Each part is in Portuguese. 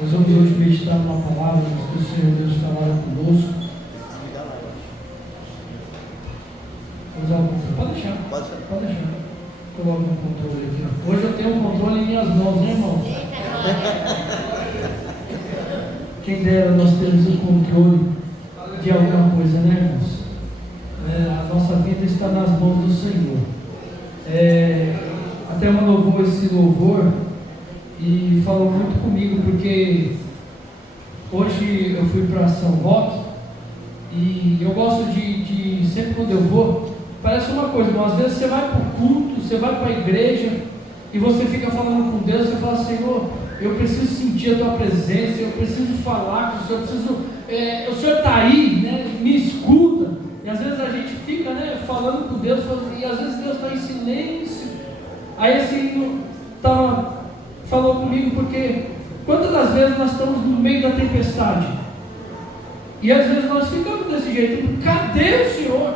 Nós vamos hoje meditar numa palavra que o Senhor Deus falará conosco. Vamos ao controle. Pode deixar. Pode deixar. Coloca o controle aqui. Hoje eu tenho um controle em minhas mãos, né, irmão? Quem dera nós temos o controle de alguma coisa, né, irmãos? A nossa vida está nas mãos do Senhor. Até uma louvor esse louvor e falou muito comigo, porque hoje eu fui para São Roque e eu gosto de sempre quando eu vou, parece uma coisa, mas às vezes você vai para o culto, você vai para a igreja e você fica falando com Deus, você fala: Senhor, eu preciso sentir a tua presença, eu preciso falar com o Senhor, o Senhor está aí, né? Me escuta. E às vezes a gente fica, né, falando com Deus, e às vezes Deus está em silêncio. Aí assim, falou comigo, porque quantas das vezes nós estamos no meio da tempestade e às vezes nós ficamos desse jeito: cadê o Senhor?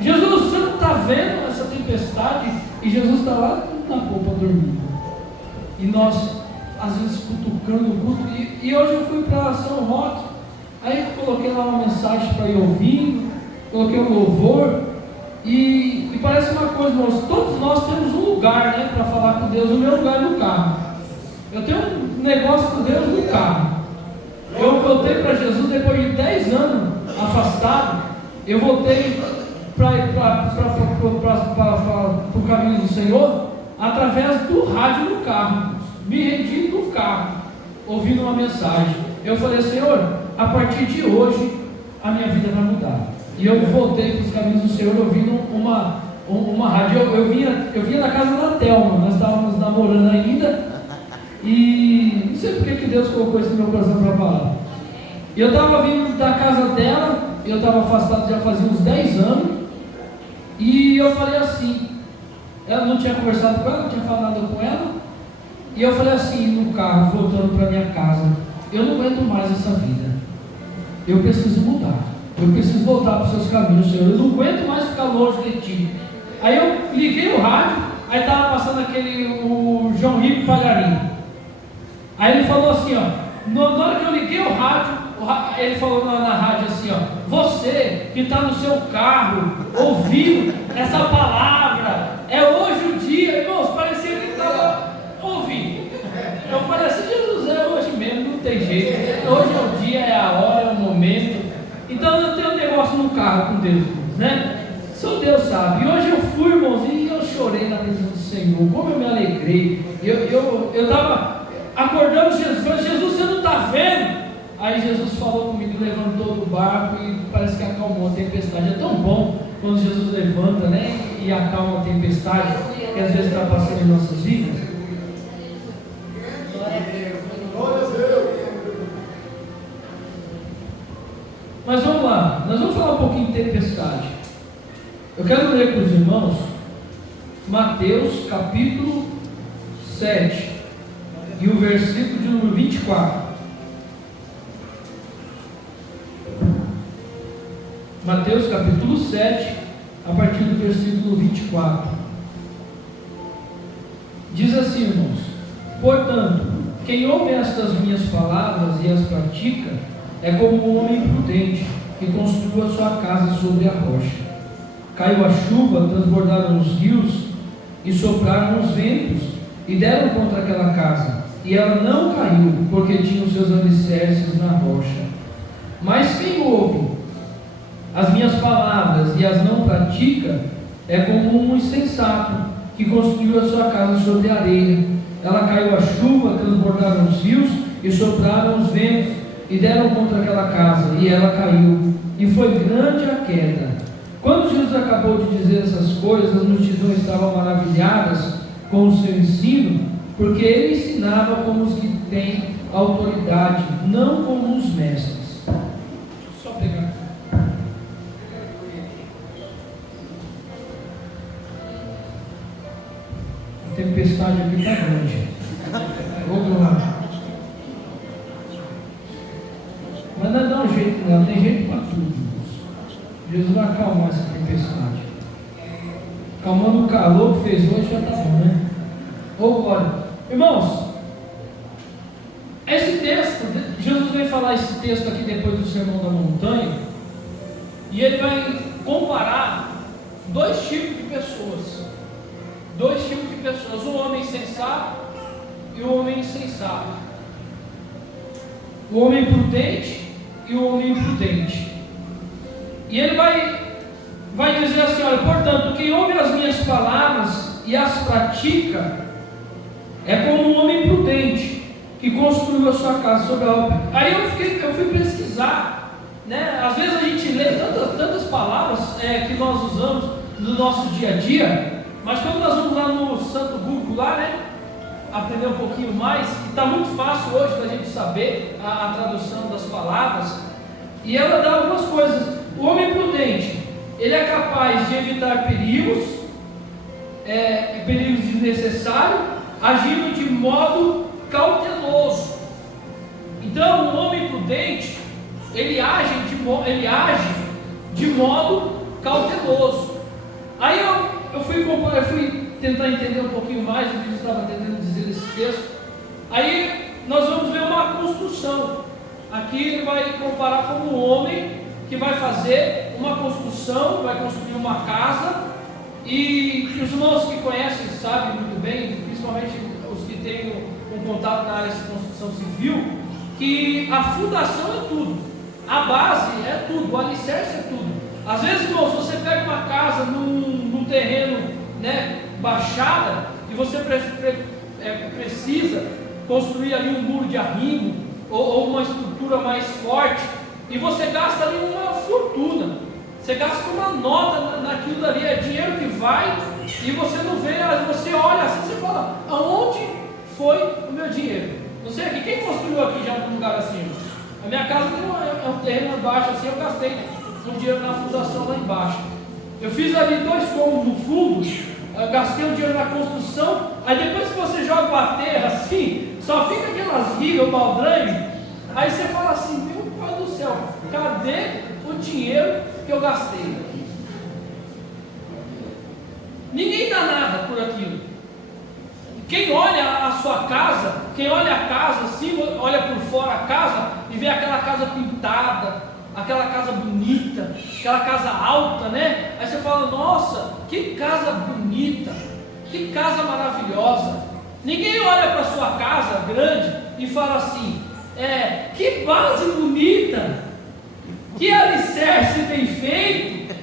Jesus, o Senhor não está vendo essa tempestade? E Jesus está lá na polpa dormindo, e nós às vezes cutucando o culto. E hoje eu fui para São Roque, aí eu coloquei lá uma mensagem para ir ouvindo, coloquei um louvor, e parece uma coisa, irmãos, todos nós temos um lugar, né, para falar com Deus. O meu lugar é no carro. Eu tenho um negócio com Deus no carro. Eu voltei para Jesus depois de 10 anos afastado. Eu voltei para o caminho do Senhor através do rádio no carro. Me rendi no carro, ouvindo uma mensagem. Eu falei: Senhor, a partir de hoje a minha vida vai mudar. E eu voltei para os caminhos do Senhor ouvindo uma rádio. Eu vinha da casa da Thelma, nós estávamos namorando ainda, e não sei porque que Deus colocou isso no meu coração para falar. E eu estava vindo da casa dela, eu estava afastado já fazia uns 10 anos, e eu falei assim, ela não tinha conversado com ela, não tinha falado nada com ela, e eu falei assim no carro, voltando para minha casa: eu não aguento mais essa vida, eu preciso mudar. Eu preciso voltar para os seus caminhos, Senhor. Eu não aguento mais ficar longe de Ti. Aí eu liguei o rádio, aí estava passando o João Rico Palharim. Aí ele falou assim, na hora que eu liguei o rádio, ele falou na rádio assim, você que está no seu carro, ouvindo essa palavra, é hoje o dia. Irmãos, parecia que ele estava ouvindo. Eu falei assim: Jesus, é hoje mesmo, não tem jeito. Hoje é o dia, é a hora, é o momento. Então eu tenho um negócio no carro com Deus, né? Só Deus sabe. E hoje eu fui, irmãos, e eu chorei na presença do Senhor. Como eu me alegrei. Eu estava acordando Jesus, falei: Jesus, você não está vendo? Aí Jesus falou comigo, levantou do barco e parece que acalmou a tempestade. É tão bom quando Jesus levanta, né, e acalma a tempestade que às vezes está passando em nossas vidas. Glória a Deus. Mas vamos lá, nós vamos falar um pouquinho de tempestade. Eu quero ler para os irmãos Mateus capítulo 7 e o versículo de número 24. Mateus capítulo 7, a partir do versículo 24. Diz assim, irmãos: portanto, quem ouve estas minhas palavras e as pratica é como um homem prudente que construiu a sua casa sobre a rocha. Caiu a chuva, transbordaram os rios e sopraram os ventos e deram contra aquela casa, e ela não caiu, porque tinha os seus alicerces na rocha. Mas quem ouve as minhas palavras e as não pratica é como um insensato que construiu a sua casa sobre a areia. Ela caiu a chuva, transbordaram os rios e sopraram os ventos e deram contra aquela casa, e ela caiu, e foi grande a queda. Quando Jesus acabou de dizer essas coisas, as multidões estavam maravilhadas com o seu ensino, porque ele ensinava como os que têm autoridade, não como os mestres. Deixa eu só pegar. A tempestade aqui está grande. Vamos lá. Mas não dá um jeito nela, tem jeito para tudo. Jesus vai acalmar essa tempestade. Acalmando o calor que fez hoje, já está bom, né? Ô glória. Irmãos, Esse texto, Jesus vem falar esse texto aqui depois do Sermão da Montanha, e ele vai comparar dois tipos de pessoas. Dois tipos de pessoas, o homem sensato e o homem insensato. O homem prudente e o homem imprudente. E ele vai dizer assim: olha, portanto, quem ouve as minhas palavras e as pratica é como um homem prudente que construiu a sua casa sobre a rocha. Aí eu fui pesquisar, né? Às vezes a gente lê tantas palavras que nós usamos no nosso dia a dia, mas quando nós vamos lá no Santo Google lá, né, aprender um pouquinho mais, está muito fácil hoje para a gente saber a tradução das palavras, e ela dá algumas coisas. O homem prudente, ele é capaz de evitar perigos desnecessários, agindo de modo cauteloso. Então, o homem prudente, ele age de modo cauteloso. Aí eu fui tentar entender um pouquinho mais o que ele estava tentando dizer nesse texto. Aí nós vamos ver uma construção. Aqui ele vai comparar como um homem que vai fazer uma construção, vai construir uma casa, e os irmãos que conhecem sabem muito bem, principalmente os que têm um contato na área de construção civil, que a fundação é tudo, a base é tudo, o alicerce é tudo. Às vezes, irmãos, você pega uma casa num terreno, né, baixada, e você precisa construir ali um muro de arrimo ou uma estrutura mais forte, e você gasta ali uma fortuna, você gasta uma nota naquilo dali, é dinheiro que vai, e você não vê, você olha assim, você fala: aonde foi o meu dinheiro? Não sei aqui, quem construiu aqui já num lugar assim? A minha casa tem um terreno embaixo assim, eu gastei um dinheiro na fundação lá embaixo. Eu fiz ali 2 cômodos no fundo, eu gastei um dinheiro na construção, aí depois que você joga a terra assim, só fica aquelas vigas, o baldrame, aí você fala assim: meu Pai do céu, cadê o dinheiro que eu gastei? Ninguém dá nada por aquilo. Quem olha a sua casa, quem olha a casa assim, olha por fora a casa e vê aquela casa pintada, aquela casa bonita, aquela casa alta, né? Aí você fala: nossa, que casa bonita, que casa maravilhosa. Ninguém olha para a sua casa grande e fala assim: que base bonita, que alicerce bem feito,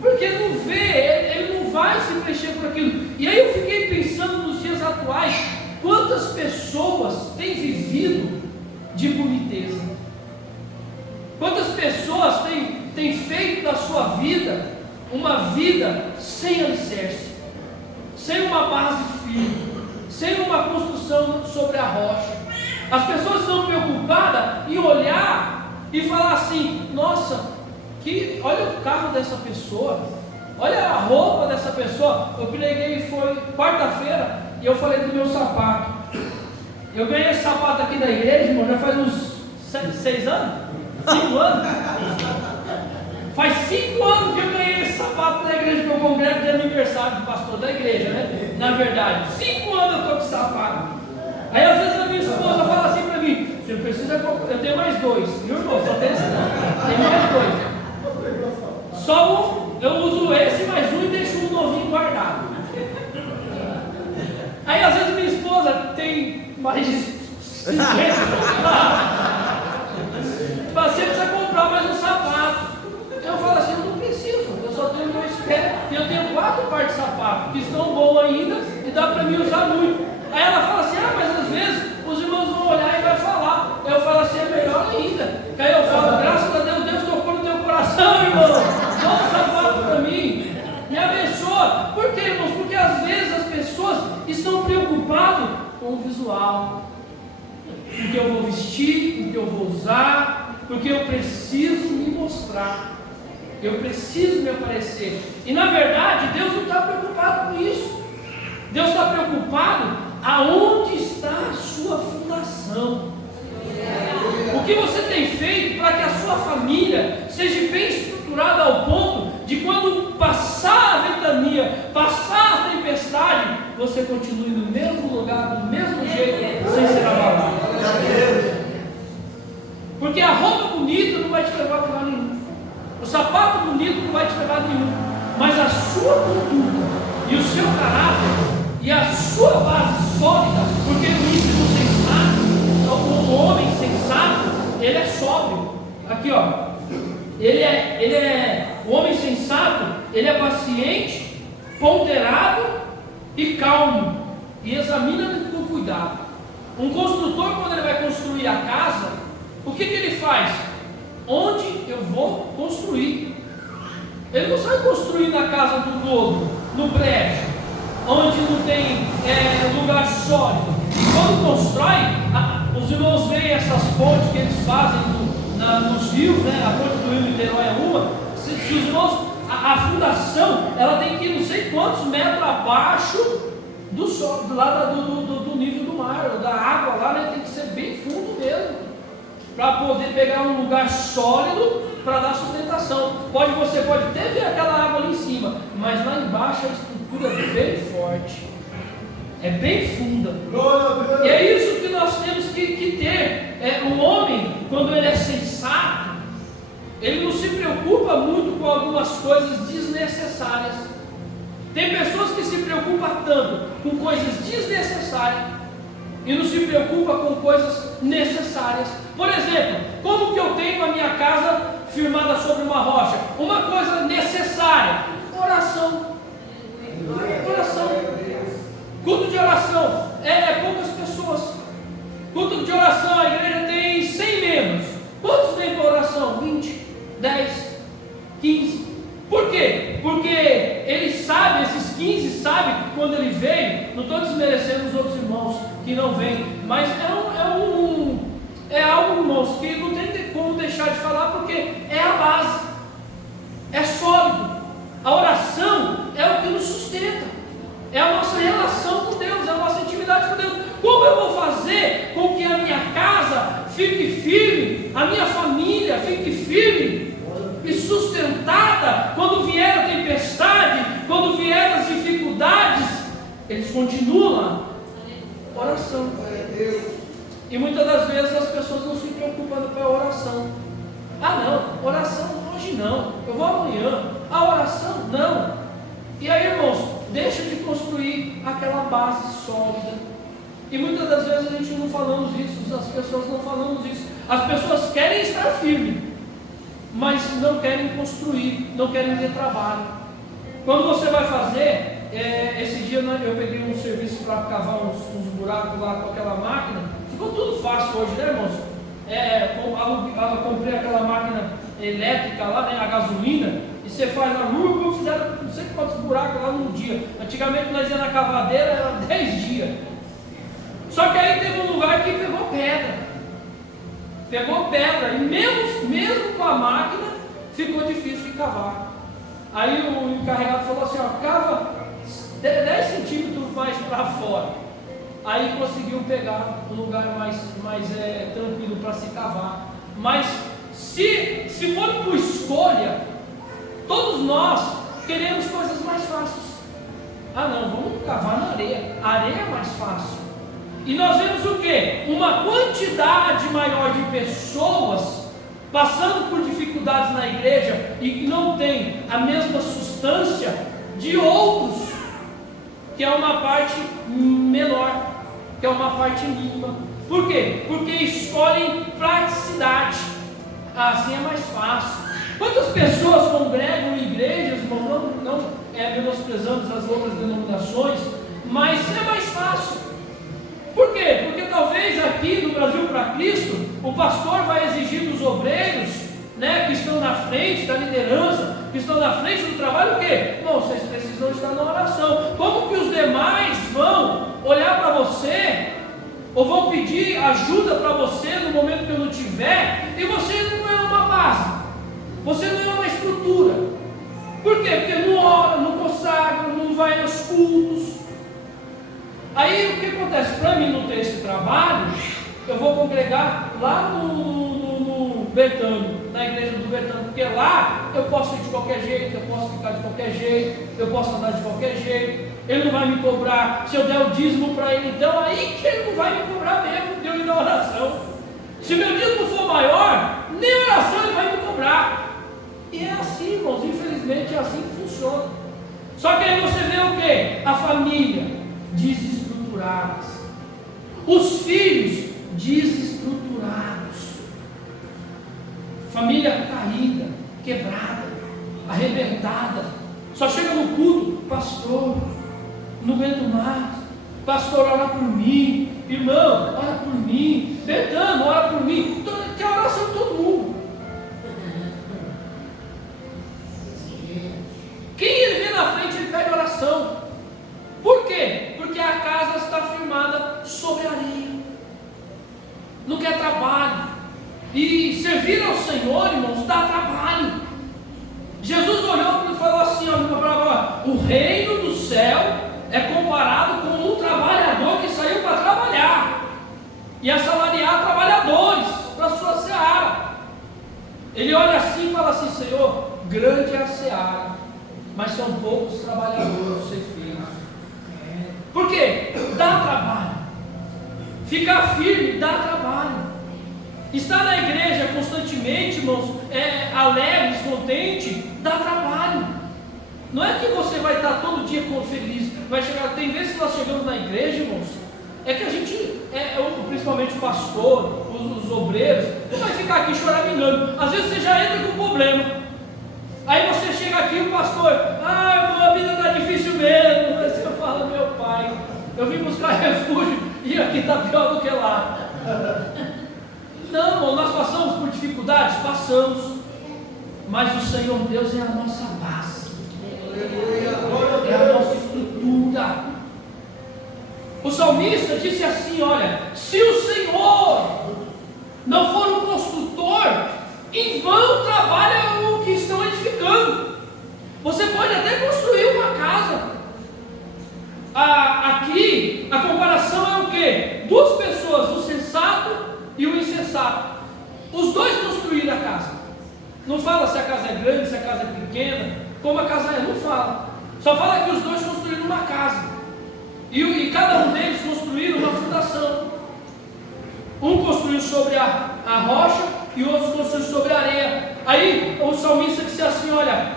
porque não vê, ele não vai se mexer por aquilo. E aí eu fiquei pensando nos dias atuais, quantas pessoas têm vivido de boniteza, quantas pessoas têm feito da sua vida uma vida sem alicerce, sem uma base firme, sem uma construção sobre a rocha. As pessoas estão preocupadas em olhar e falar assim: nossa, olha o carro dessa pessoa, olha a roupa dessa pessoa. Eu preguei, foi quarta-feira, e eu falei do meu sapato. Eu ganhei esse sapato aqui da igreja, irmão, já faz uns 6 anos? 5 anos? Faz 5 anos que eu ganhei esse sapato da igreja, que eu congrego de aniversário do pastor da igreja, né? Na verdade, 5 anos eu estou com esse sapato. Aí às vezes a minha esposa fala assim para mim: você precisa comprar, eu tenho mais 2, viu, irmão? Só tem esse não, tem mais 2. Só um, eu uso esse mais um e deixo um novinho guardado. Aí às vezes minha esposa tem mais de 50. Você precisa comprar mais um sapato. Eu falo assim: eu não preciso, eu só tenho 2 pés, eu tenho 4 pares de sapato que estão bons ainda e dá para mim usar muito. Aí ela fala assim: mas às vezes os irmãos vão olhar e vai falar. Eu falo assim: é melhor ainda. Que aí eu falo: graças a Deus, Deus tocou no teu coração, irmão. Dá um sapato para mim, me abençoa. Por quê, irmãos? Porque às vezes as pessoas estão preocupadas com o visual, com o que eu vou vestir, com o que eu vou usar, porque eu preciso me mostrar, eu preciso me aparecer. E na verdade Deus não está preocupado com isso. Deus está preocupado aonde está a sua fundação. O que você tem feito para que a sua família seja bem estruturada ao ponto de quando passar a ventania, passar a tempestade, você continue no mesmo lugar, do mesmo jeito, sem ser abalado. levar a lugar nenhum. O sapato bonito não vai te levar a nenhum. Mas a sua conduta e o seu caráter e a sua base sólida, porque o íntimo sensato, o homem sensato, ele é sóbrio. Aqui ó, o homem sensato, ele é paciente, ponderado e calmo, e examina com cuidado. Um construtor, quando ele vai construir a casa, o que ele faz? Onde eu vou construir? Ele não sai construindo a casa do lobo, no brejo, onde não tem lugar sólido. E quando constrói, os irmãos veem essas pontes que eles fazem nos rios, né? A ponte do rio Niterói é uma. Se os irmãos, a fundação, ela tem que ir não sei quantos metros abaixo do solo, do nível do mar, da água lá, né? Tem que ser bem fundo mesmo, para poder pegar um lugar sólido para dar sustentação. Você pode até ver aquela água ali em cima, mas lá embaixo a estrutura é bem forte, é bem funda. E é isso que nós temos que ter. O homem, quando ele é sensato, ele não se preocupa muito com algumas coisas desnecessárias. Tem pessoas que se preocupam tanto com coisas desnecessárias e não se preocupa com coisas necessárias. Por exemplo, como que eu tenho a minha casa firmada sobre uma rocha? Uma coisa necessária: oração. Oração. Culto de oração poucas pessoas. Culto de oração, a igreja tem 100 membros. Quantos tem para oração? 20, 10, 15. Por quê? Porque ele sabe, esses 15 sabem que quando ele veio, não estou desmerecendo os outros irmãos que não vêm, mas é algo, irmãos, que não tem como deixar de falar, porque é a base, é sólido. A oração é o que nos sustenta, é a nossa relação com Deus, é a nossa intimidade com Deus. Como eu vou fazer com que a minha casa fique firme, a minha família fique firme e sustentada quando vier a tempestade, quando vier as dificuldades? Eles continuam lá. Oração. E muitas das vezes as pessoas não se preocupam com a oração. Não, oração hoje não, eu vou amanhã. A oração não. E aí, irmãos, deixa de construir aquela base sólida. E muitas das vezes a gente não falamos isso, as pessoas não falamos isso. As pessoas querem estar firmes, mas não querem construir, não querem ter trabalho. Quando você vai fazer, esse dia eu peguei um serviço para cavar uns buracos lá com aquela máquina. Ficou tudo fácil hoje, né, irmãos? Eu comprei aquela máquina elétrica lá, né, a gasolina, e você faz na rua, fizeram não sei quantos buracos lá num dia. Antigamente nós íamos na cavadeira, era 10 dias. Só que aí teve um lugar que pegou pedra, e mesmo com a máquina, ficou difícil de cavar. Aí o encarregado falou assim: cava 10 centímetros mais para fora. Aí conseguiu pegar um lugar mais tranquilo para se cavar. Mas se for por escolha, todos nós queremos coisas mais fáceis. Não, vamos cavar na areia. A areia é mais fácil. E nós vemos o quê? Uma quantidade maior de pessoas passando por dificuldades na igreja e que não tem a mesma substância de outros, que é uma parte menor, que é uma parte mínima. Por quê? Porque escolhem praticidade. Assim é mais fácil. Quantas pessoas congregam em igrejas, irmão, não menosprezando as outras denominações, mas é mais fácil. Por quê? Porque talvez aqui no Brasil para Cristo, o pastor vai exigir dos obreiros, né, que estão na frente da liderança, que estão na frente do trabalho, o quê? Não, vocês precisam estar na oração. Como que os demais vão olhar para você, ou vão pedir ajuda para você no momento que eu não tiver, e você não é uma base, você não é uma estrutura? Por quê? Porque não ora, não consagra, não vai aos cultos. Aí o que acontece? Para mim não ter esse trabalho, eu vou congregar lá no Betânia, na igreja do Betânia, porque lá eu posso ir de qualquer jeito, eu posso ficar de qualquer jeito, eu posso andar de qualquer jeito, ele não vai me cobrar. Se eu der o dízimo para ele, então aí que ele não vai me cobrar mesmo, de eu ir na oração. Se meu dízimo for maior, nem oração ele vai me cobrar. irmãos, infelizmente é assim que funciona. Só que aí você vê o quê? A família desestruturadas, os filhos desestruturados, família caída, quebrada, arrebentada. Só chega no culto, pastor, não aguento mais, pastor, ora por mim, irmão, ora por mim, Betano, ora por mim, quer oração de todo mundo. Quem ele vê na frente, ele pede oração. Por quê? Porque a casa está firmada sobre areia, não quer trabalho. E servir ao Senhor, irmãos, dá trabalho. Jesus olhou e falou assim, ó, o reino do céu é comparado com um trabalhador que saiu para trabalhar e assalariar trabalhadores para a sua seara. Ele olha assim e fala assim, Senhor, grande é a seara, mas são poucos trabalhadores ser feitos. Por quê? Dá trabalho. Ficar firme dá trabalho. Estar na igreja constantemente, irmãos, alegre, contente, dá trabalho. Não é que você vai estar todo dia feliz, vai chegar. Tem vezes que nós chegamos na igreja, irmãos, é que a gente, principalmente o pastor, os obreiros, não vai ficar aqui choramingando. Às vezes você já entra com problema. Aí você chega aqui e o pastor, irmão, a vida está difícil mesmo. Aí você fala, meu pai, eu vim buscar refúgio e aqui está pior do que lá. Não, irmão, nós passamos por dificuldades, passamos, mas o Senhor Deus é a nossa base, é a nossa estrutura. O salmista disse assim, olha, se o Senhor não for um construtor, em vão trabalha o que estão edificando. Você pode até construir uma casa. Aqui a comparação é o quê? Duas pessoas, o sensato e o insensato. Os dois construíram a casa. Não fala se a casa é grande, se a casa é pequena, como a casa é, não fala. Só fala que os dois construíram uma casa. E cada um deles construíram uma fundação. Um construiu sobre a rocha e o outro construiu sobre a areia. Aí o salmista disse assim, olha,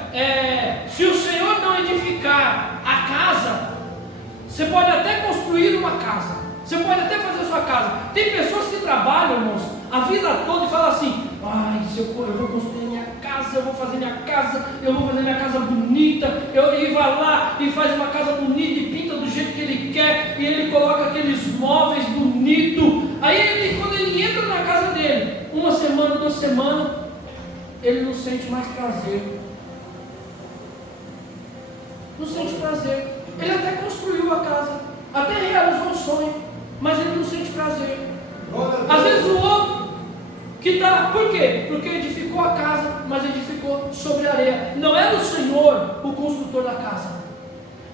se o Senhor não edificar a casa, você pode até construir uma casa, você pode até fazer a sua casa. Tem pessoas que trabalham, irmãos, a vida toda e falam assim, eu vou construir minha casa, eu vou fazer minha casa, eu vou fazer minha casa bonita. E vai lá e faz uma casa bonita e pinta do jeito que ele quer, e ele coloca aqueles móveis bonitos. Aí quando ele entra na casa dele, uma semana, 2 semanas, ele não sente mais prazer. Não sente prazer. Ele até construiu a casa, até realizou um sonho, mas ele não sente prazer. Às vezes o outro que está, por quê? Porque edificou a casa, mas edificou sobre a areia. Não era o Senhor o construtor da casa,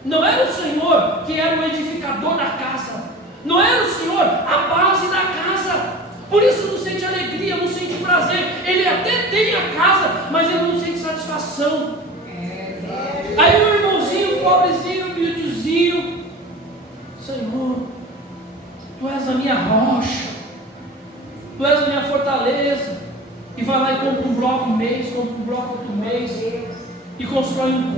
não era o Senhor que era o edificador da casa, não era o Senhor a base da casa. Por isso não sente alegria, não sente prazer. Ele até tem a casa, mas ele não sente satisfação. Aí o irmãozinho, pobrezinho, humildezinho, Senhor, Tu és a minha rocha, Tu és a minha fortaleza, e vai lá e compra um bloco um mês, compra um bloco outro mês, e constrói um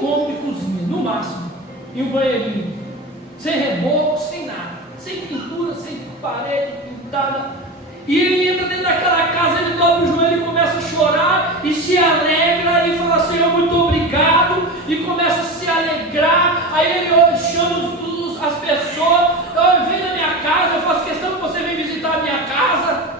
cômodo de cozinha, no máximo, e um banheirinho, sem reboco, sem nada, sem pintura, sem parede pintada. E ele entra dentro daquela casa, ele dobra o joelho e começa a chorar, e se alegra, e fala, Senhor, muito obrigado, e começa a se alegrar. Aí ele chama as pessoas, vem na minha casa, eu faço questão que você venha visitar a minha casa.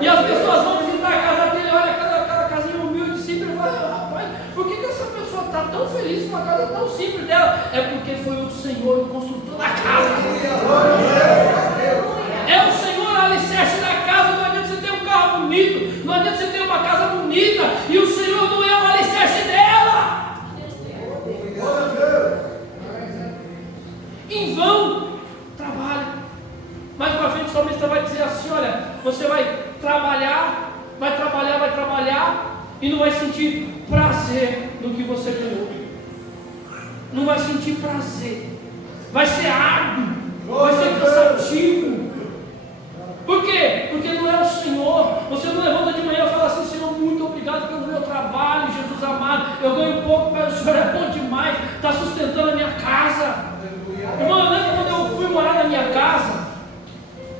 E as pessoas vão visitar a casa dele, olha aquela casinha humilde, simples, e fala, rapaz, por que essa pessoa está tão feliz com uma casa tão simples dela? É porque foi o Senhor o construtor da casa. É o Senhor o alicerce da casa. Não adianta você ter um carro bonito, não adianta você ter uma casa bonita, e o Senhor não é o alicerce dela. Em vão trabalha. Mais para frente o salmista vai dizer assim, olha, você vai trabalhar, e não vai sentir prazer no que você ganhou. Não vai sentir prazer. Vai ser árduo, vai ser cansativo. Por quê? Porque não é o Senhor. Você não levanta de manhã e fala assim, Senhor, sustentando a minha casa. Irmão, eu lembro quando eu fui morar na minha casa,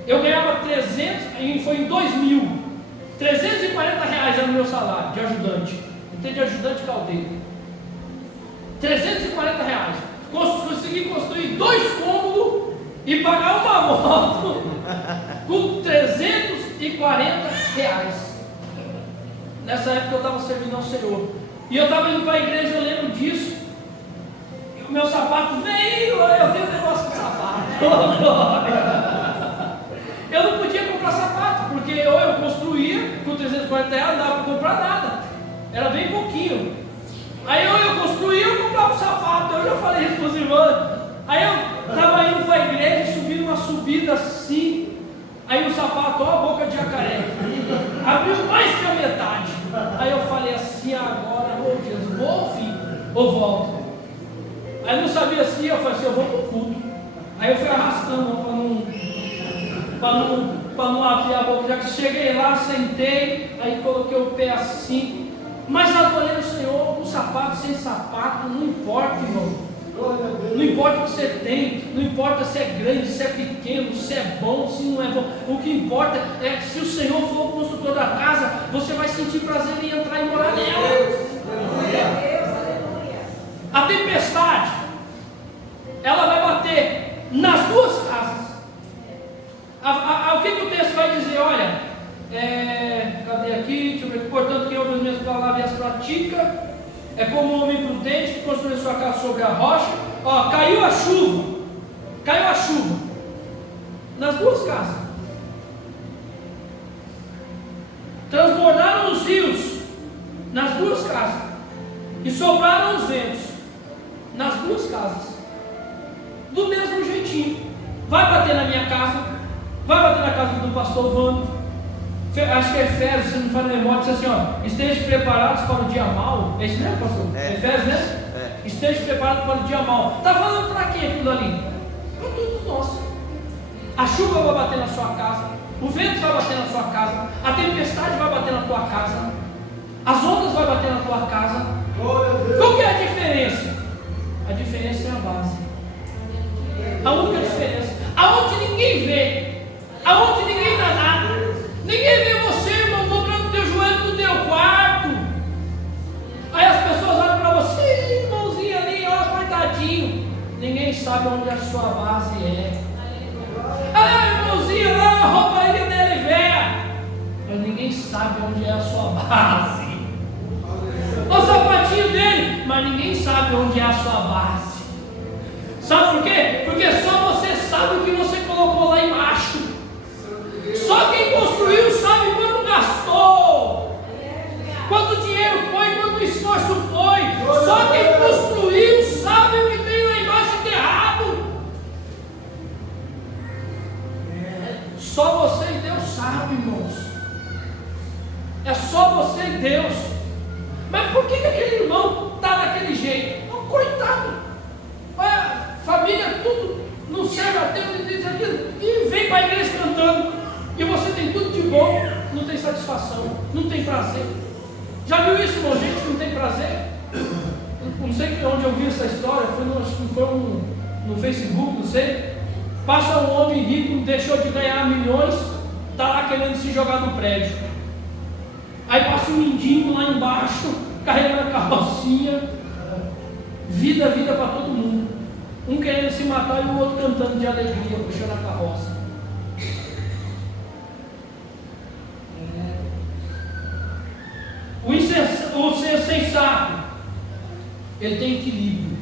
eu ganhava 300, foi em 2000, 340 reais era o meu salário de ajudante. Entrei de ajudante caldeiro. 340 reais. Consegui construir 2 cômodos e pagar uma moto com 340 reais. Nessa época eu estava servindo ao Senhor. E eu estava indo para a igreja, eu lembro disso. E o meu sapato veio, eu tenho um negócio com sapato. Eu não podia comprar sapato, porque ou eu construía com 340 reais, não dava para comprar nada. Era bem pouquinho. Aí ou eu construía ou eu comprava um sapato. Eu já falei isso para os irmãos. Aí eu estava indo para a igreja, subindo uma subida assim. Aí o sapato, ó, a boca de jacaré, abriu mais que a metade. Aí eu falei assim, agora, ô Jesus, vou filho, ou volto. Aí não sabia assim, eu falei assim, eu vou pro culto. Aí eu fui arrastando para não abrir a boca. Já que cheguei lá, sentei, aí coloquei o pé assim. Mas adorei o Senhor, com sapato, sem sapato, não importa, irmão. Não importa o que você tem, não importa se é grande, se é pequeno, se é bom, se não é bom. O que importa é que se o Senhor for o construtor da casa, você vai sentir prazer em entrar e morar nela. A tempestade, ela vai bater nas 2 casas. O que o texto vai dizer? Olha, cadê aqui? Deixa eu ver. Portanto, quem ouve as minhas palavras e as pratica é como um homem prudente que construiu sua casa sobre a rocha. Ó, caiu a chuva nas 2 casas. Transbordaram os rios nas 2 casas e sopraram os ventos nas 2 casas. Do mesmo jeitinho, vai bater na minha casa, vai bater na casa do pastor Vando. Acho que é Efésios, se não me falha a memória, diz assim, ó, estejam preparados para o dia mau. É isso mesmo, pastor? Efésios, né? Estejam preparados para o dia mau. Está falando para quem aquilo ali? Para todos nós. A chuva vai bater na sua casa, o vento vai bater na sua casa, a tempestade vai bater na tua casa, as ondas vai bater na tua casa. Qual que é a diferença? A diferença é a base. A única diferença. Aonde ninguém vê, aonde ninguém dá nada. Ninguém vê você, irmão, dobrando o teu joelho no teu quarto. Aí as pessoas olham para você, irmãozinho ali, ó, coitadinho. Ninguém sabe onde a sua base é. Ah, irmãozinho, lá a rouparia dele é velha. Mas ninguém sabe onde é a sua base. O sapatinho dele, mas ninguém sabe onde é a sua base. Sabe por quê? Porque só você sabe o que você colocou lá embaixo. Só quem construiu sabe quanto gastou, quanto dinheiro foi, quanto esforço foi. Só quem construiu sabe o que tem lá embaixo enterrado. Só você e Deus sabe, irmãos. É só você e Deus. Mas por que aquele irmão está daquele jeito? Oh, coitado. Olha, família, tudo não serve a Deus e diz aquilo. E vem para a igreja cantando. E você tem tudo de bom, não tem satisfação, não tem prazer. Já viu isso, irmão? Gente que não tem prazer? Não sei onde eu vi essa história, foi no Facebook, não sei. Passa um homem rico, deixou de ganhar milhões, está lá querendo se jogar no prédio. Aí passa um mendigo lá embaixo, carregando a carrocinha. Vida para todo mundo. Um querendo se matar e o outro cantando de alegria, puxando a carroça. O sensato, ele tem equilíbrio.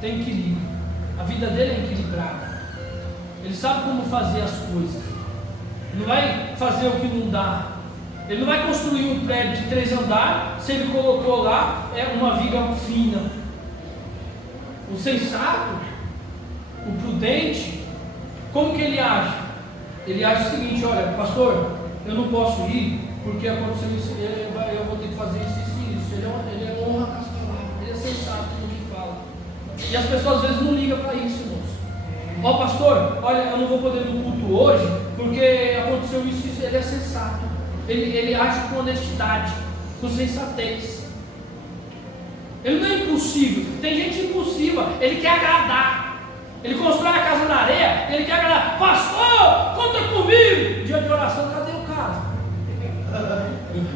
Tem equilíbrio. A vida dele é equilibrada. Ele sabe como fazer as coisas. Ele não vai fazer o que não dá. Ele não vai construir um prédio de 3 andares se ele colocou lá uma viga fina. O sensato, o prudente, como que ele age? Ele age o seguinte: olha, pastor, eu não posso ir porque aconteceu isso, eu vou ter que fazer isso e isso. Ele honra as palavras, ele é sensato no que fala. E as pessoas às vezes não ligam para isso, irmãos. Ó, pastor, olha, eu não vou poder ir no culto hoje porque aconteceu isso e isso. Ele é sensato. Ele age com honestidade, com sensatez. Ele não é impulsivo. Tem gente impulsiva, ele quer agradar. Ele constrói a casa na areia, ele quer agradar. Pastor, conta comigo. Dia de oração, cadê o cara?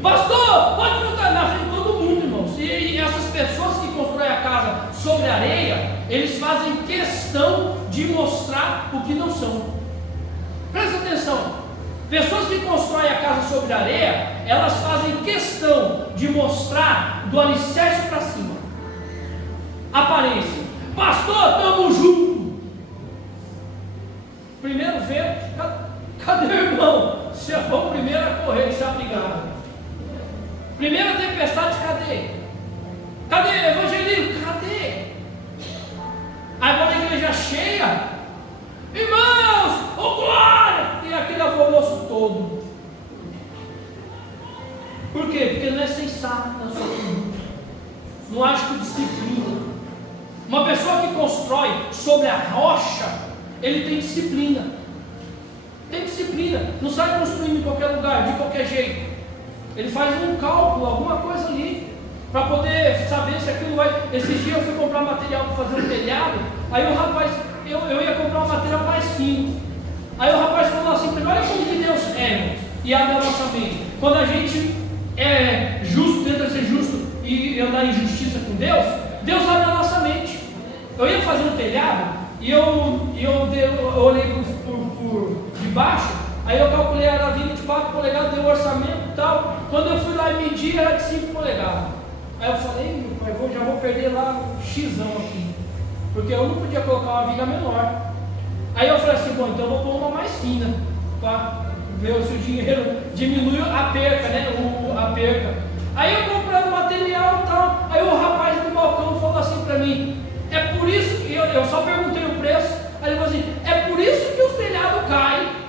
Pastor, pode contar na frente de todo mundo, irmãos. E essas pessoas que constroem a casa sobre a areia, eles fazem questão de mostrar o que não são. Presta atenção. Pessoas que constroem a casa sobre a areia, elas fazem questão de mostrar do alicerce para cima. Aparência. Pastor, estamos juntos. Primeiro vento. Cadê o irmão? Você foi o primeiro a correr e se abrigar. Primeira tempestade, cadê? Cadê? Evangelho, cadê? Agora a igreja cheia. Irmãos, oh glória! E aquele alvoroço todo. Por quê? Porque não é sensato na sua vida. Não acho que disciplina. Uma pessoa que constrói sobre a rocha, ele tem disciplina. Tem disciplina. Não sai construindo em qualquer lugar, de qualquer jeito. Ele faz um cálculo, alguma coisa ali, para poder saber se aquilo vai. Esses dias eu fui comprar material para fazer um telhado. Aí o rapaz, eu ia comprar um material mais fino. Aí o rapaz falou assim: olha como que Deus é, irmãos, e abre a nossa mente. Quando a gente é justo, tenta ser justo e andar em justiça com Deus, Deus abre a nossa mente. Eu ia fazer um telhado e eu olhei por debaixo. Aí eu calculei, era 24 polegadas, deu orçamento e tal. Quando eu fui lá e medi, era de 5 polegadas. Aí eu falei: meu pai, já vou perder lá um xizão aqui, porque eu não podia colocar uma viga menor. Aí eu falei assim: bom, então eu vou pôr uma mais fina, para ver se o dinheiro diminui a perca, né? A perca. Aí eu comprando material e tal. Aí o rapaz do balcão falou assim para mim: é por isso que eu só perguntei o preço. Aí ele falou assim: é por isso que os telhados caem.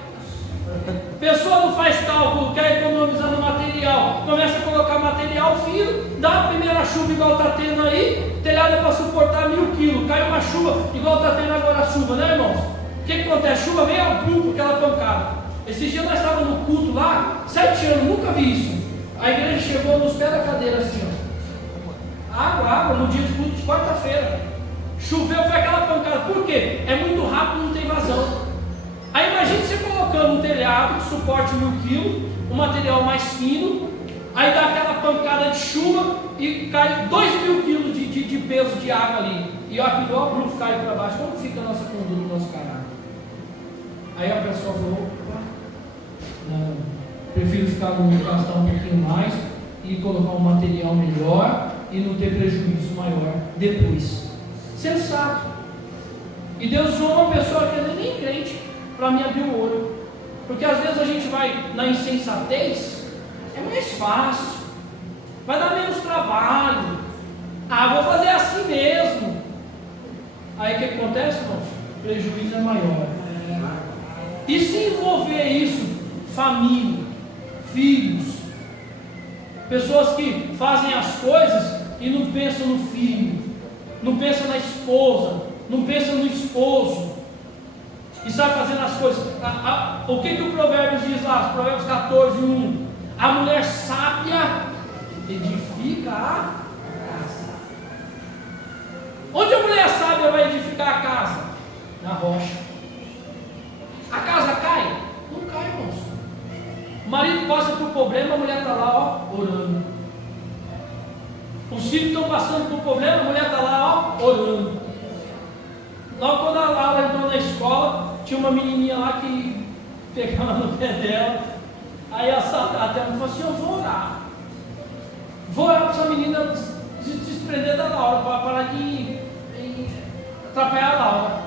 Pessoa não faz cálculo, quer economizar no material, começa a colocar material fino, dá a primeira chuva igual está tendo aí, telhado é para suportar 1000 quilos, cai uma chuva igual está tendo agora a chuva, né, irmãos? O que acontece? Chuva vem ao grupo, aquela pancada. Esses dias nós estávamos no culto lá, 7 anos, nunca vi isso. A igreja chegou nos pés da cadeira assim, ó. Água, no dia de culto de quarta-feira. Choveu, foi aquela pancada. Por quê? É muito rápido, não tem vazão. Aí imagine você colocando um telhado que suporte 1000 quilos, um material mais fino, aí dá aquela pancada de chuva e cai 2000 quilos de peso de água ali. E ó, igual o grupo cai para baixo. Como fica a nossa conduta, o nosso caráter? Aí a pessoa falou: não, prefiro gastar um pouquinho mais e colocar um material melhor e não ter prejuízo maior depois. Sensato. E Deus usou uma pessoa que não é nem crente para me abrir o olho. Porque às vezes a gente vai na insensatez, é mais fácil, vai dar menos trabalho. Vou fazer assim mesmo. Aí o que acontece, irmãos? O prejuízo é maior. E se envolver isso, família, filhos, pessoas que fazem as coisas e não pensam no filho, não pensam na esposa, não pensam no esposo, e sai fazendo as coisas. O que o Provérbios diz lá? Provérbios 14:1. A mulher sábia edifica a casa. Onde a mulher sábia vai edificar a casa? Na rocha. A casa cai? Não cai, irmãos. O marido passa por problema, a mulher está lá, ó, orando. Os filhos estão passando por problema, a mulher está lá, ó, orando. Logo quando a Laura entrou na escola, tinha uma menininha lá que pegava no pé dela. Aí a Thelma falou assim: eu vou orar. Vou orar para essa menina se desprender da Laura, para parar de atrapalhar a Laura.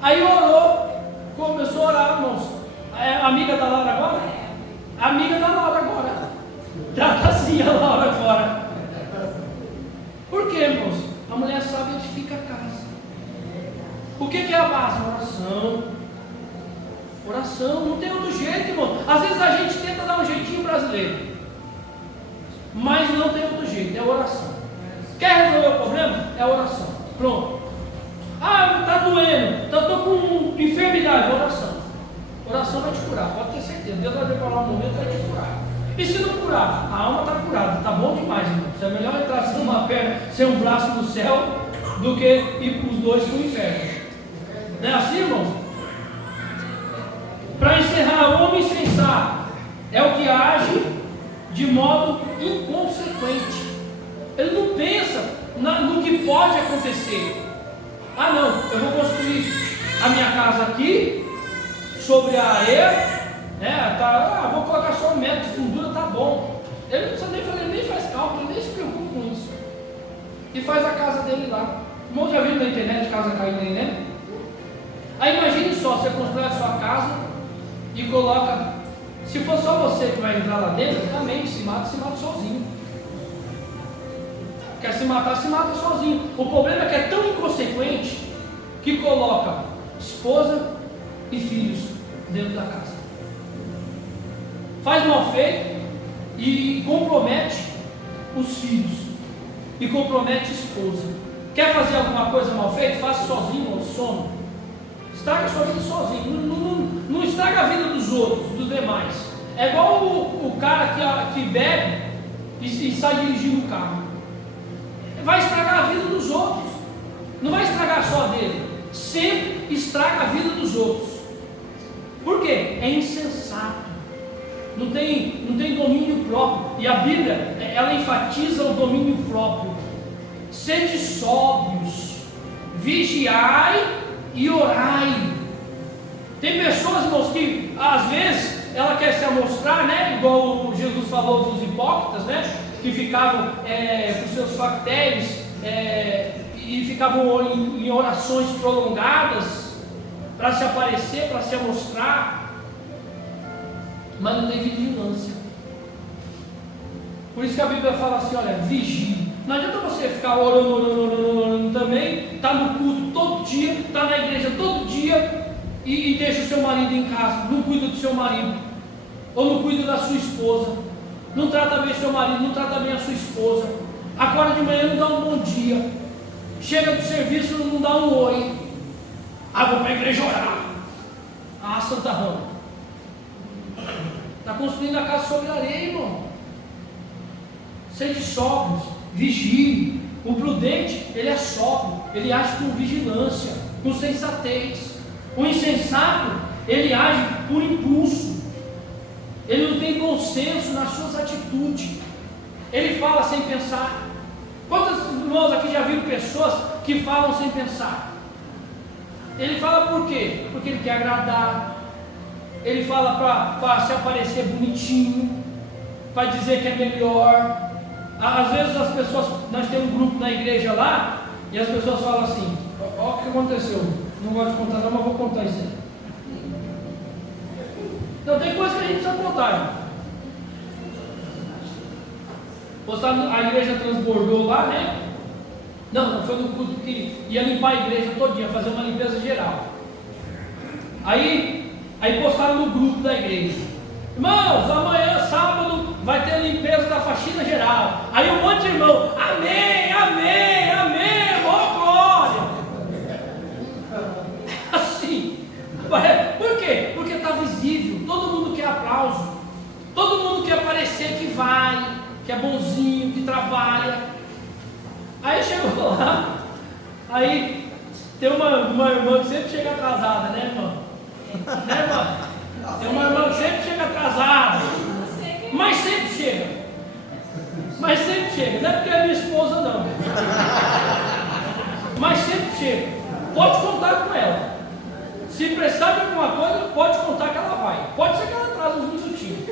Aí orou, começou a orar, irmãos. É amiga da Laura agora? Amiga da Laura agora. Já está assim a Laura agora. Por quê, irmãos? A mulher sabe edifica a casa. O que é a base? Oração. Oração, não tem outro jeito, irmão. Às vezes a gente tenta dar um jeitinho brasileiro, mas não tem outro jeito, é oração. Quer resolver o problema? É oração. Pronto. Está doendo, estou com enfermidade. Oração. Oração vai te curar, pode ter certeza. Deus vai preparar um momento e vai te curar. E se não curar? A alma está curada, está bom demais, irmãos. Se é melhor entrar sem uma perna, sem um braço no céu, do que ir para os dois para o inferno. Não é assim, irmãos? Para encerrar, o homem insensato é o que age de modo inconsequente. Ele não pensa no que pode acontecer. Ah não, eu vou construir a minha casa aqui, sobre a areia, né? Vou colocar só 1 metro de fundura, tá bom. Ele não precisa nem fazer, nem faz cálculo, ele nem se preocupa com isso. E faz a casa dele lá. Irmão, já viu na internet casa caindo aí, né? Aí imagine só, você constrói a sua casa e coloca, se for só você que vai entrar lá dentro, também se mata sozinho. Quer se matar sozinho. O problema é que é tão inconsequente que coloca esposa e filhos dentro da casa. Faz mal feito e compromete os filhos e compromete a esposa. Quer fazer alguma coisa mal feita? Faça sozinho ou some. Estraga sua vida sozinho. Não estraga a vida dos outros, dos demais. É igual o cara que bebe e sai dirigindo o carro. Vai estragar a vida dos outros. Não vai estragar só a dele. Sempre estraga a vida dos outros. Por quê? É insensato. Não tem domínio próprio. E a Bíblia, ela enfatiza o domínio próprio. Sede sóbrios, vigiai e orai. Tem pessoas, irmãos, que às vezes ela quer se amostrar, né? Igual Jesus falou dos hipócritas, né? Que ficavam com seus factéis e ficavam em orações prolongadas para se aparecer, para se amostrar, mas não tem vigilância. Por isso que a Bíblia fala assim, olha, vigie. Não adianta você ficar orando também, está no culto todo dia, está na igreja todo dia e deixa o seu marido em casa, não cuida do seu marido, ou não cuida da sua esposa, não trata bem seu marido, não trata bem a sua esposa, acorda de manhã não dá um bom dia, chega do serviço não dá um oi, vou para a igreja orar, Santa Rama, está construindo a casa sobre a areia, irmão. Sede sóbrios, vigie. O prudente, ele é sóbrio, ele age com vigilância, com sensatez. O insensato, ele age por impulso, ele não tem bom senso nas suas atitudes, ele fala sem pensar. Quantos irmãos aqui já viram pessoas que falam sem pensar? Ele fala por quê? Porque ele quer agradar, ele fala para se aparecer bonitinho, para dizer que é melhor. Às vezes as pessoas, nós temos um grupo na igreja lá, e as pessoas falam assim, olha o que aconteceu, não gosto de contar não, mas vou contar isso aí. Então tem coisa que a gente precisa contar. A igreja transbordou lá, né? Não, foi no culto que ia limpar a igreja todinha, fazer uma limpeza geral. Aí postaram no grupo da igreja, irmãos, amanhã, sábado, vai ter a limpeza da faxina geral. Aí um monte de irmão, amém, amém, amém, ó glória. Assim, por quê? Porque está visível, todo mundo quer aplauso, todo mundo quer parecer que vai, que é bonzinho, que trabalha. Aí chegou lá, aí tem uma irmã que sempre chega atrasada, né, irmã? Né, irmã? Tem uma irmã que sempre chega atrasada, mas sempre chega. Não é porque é minha esposa não, mas sempre chega. Pode contar com ela. Se precisar de alguma coisa, pode contar que ela vai. Pode ser que ela atrase uns minutinhos.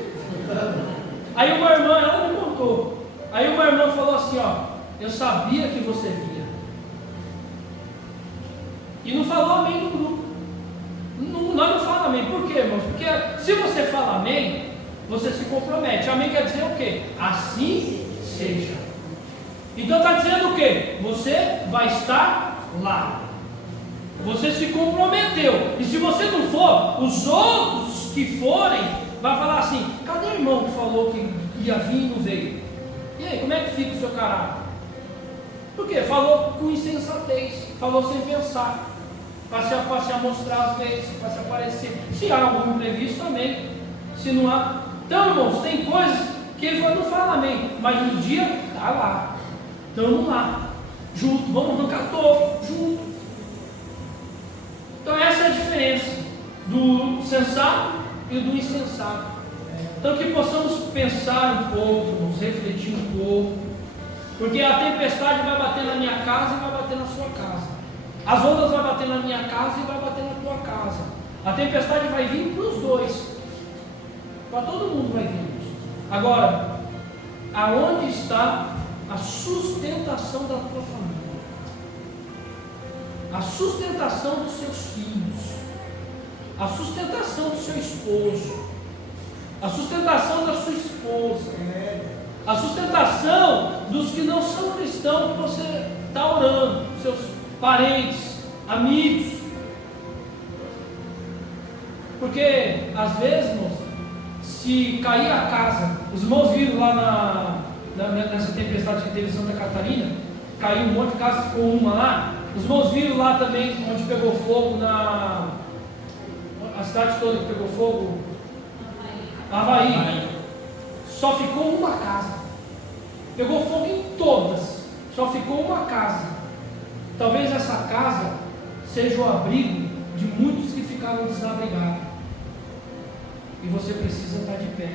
Aí uma irmã, ela me contou. Aí uma irmã falou assim, eu sabia que você via. E não falou amém no grupo. Nós não falamos amém. Por quê, irmãos? Porque se você fala amém, você se compromete. Amém quer dizer o quê? Assim seja. Então está dizendo o quê? Você vai estar lá. Você se comprometeu. E se você não for, os outros que forem, vai falar assim, cadê o irmão que falou que ia vir e não veio? E aí, como é que fica o seu caráter? Por quê? Falou com insensatez, falou sem pensar. Para se amostrar às vezes, para se aparecer. Se há algum imprevisto também. Se não há. Então, irmãos, tem coisas que ele não fala amém, mas no dia está lá, estamos lá, junto, vamos arrancar topo, junto. Então essa é a diferença do sensato e do insensato. Então que possamos pensar um pouco, nos refletir um pouco, porque a tempestade vai bater na minha casa e vai bater na sua casa, as ondas vai bater na minha casa e vai bater na tua casa, a tempestade vai vir para os dois, para todo mundo vai vir. Agora, aonde está a sustentação da tua família, a sustentação dos seus filhos, a sustentação do seu esposo, a sustentação da sua esposa, a sustentação dos que não são cristãos que você está orando, seus parentes, amigos? Porque às vezes, irmãos, se cair a casa, os irmãos viram lá nessa tempestade que teve em Santa Catarina, caiu um monte de casa, ficou uma lá. Os irmãos viram lá também onde pegou fogo, a cidade toda que pegou fogo, Havaí. Só ficou uma casa. Pegou fogo em todas, só ficou uma casa. Talvez essa casa seja o abrigo de muitos que ficaram desabrigados. E você precisa estar de pé.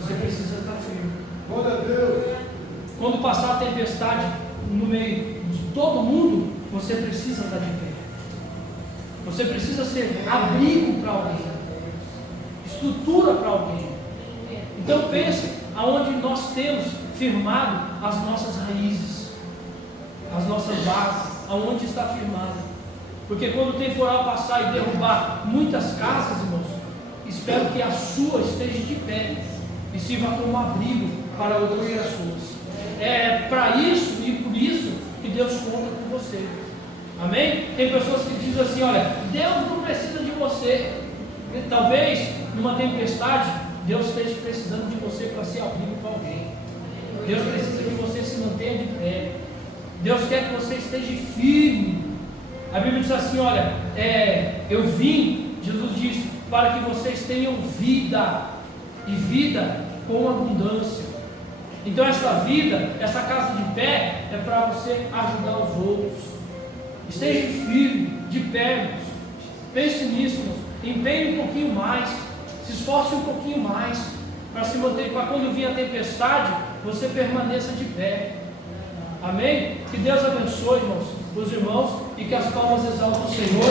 Você precisa estar firme. Glória a Deus. Quando passar a tempestade no meio de todo mundo, você precisa estar de pé. Você precisa ser abrigo para alguém, estrutura para alguém. Então pense aonde nós temos firmado as nossas raízes, as nossas bases, aonde está firmado. Porque quando o temporal passar e derrubar muitas casas, irmãos, espero que a sua esteja de pé e sirva como abrigo para outras pessoas. É para isso e por isso que Deus conta com você. Amém? Tem pessoas que dizem assim: olha, Deus não precisa de você. Talvez numa tempestade Deus esteja precisando de você para ser abrigo para alguém. Deus precisa que você se mantenha de pé. Deus quer que você esteja firme. A Bíblia diz assim: olha, eu vim, Jesus disse, para que vocês tenham vida, e vida com abundância. Então essa vida, essa casa de pé, é para você ajudar os outros. Esteja firme, de pé, irmãos. Pense nisso, irmãos. Empenhe um pouquinho mais, se esforce um pouquinho mais, para se manter, para quando vir a tempestade, você permaneça de pé. Amém? Que Deus abençoe, irmãos, os irmãos, e que as palmas exaltem o Senhor.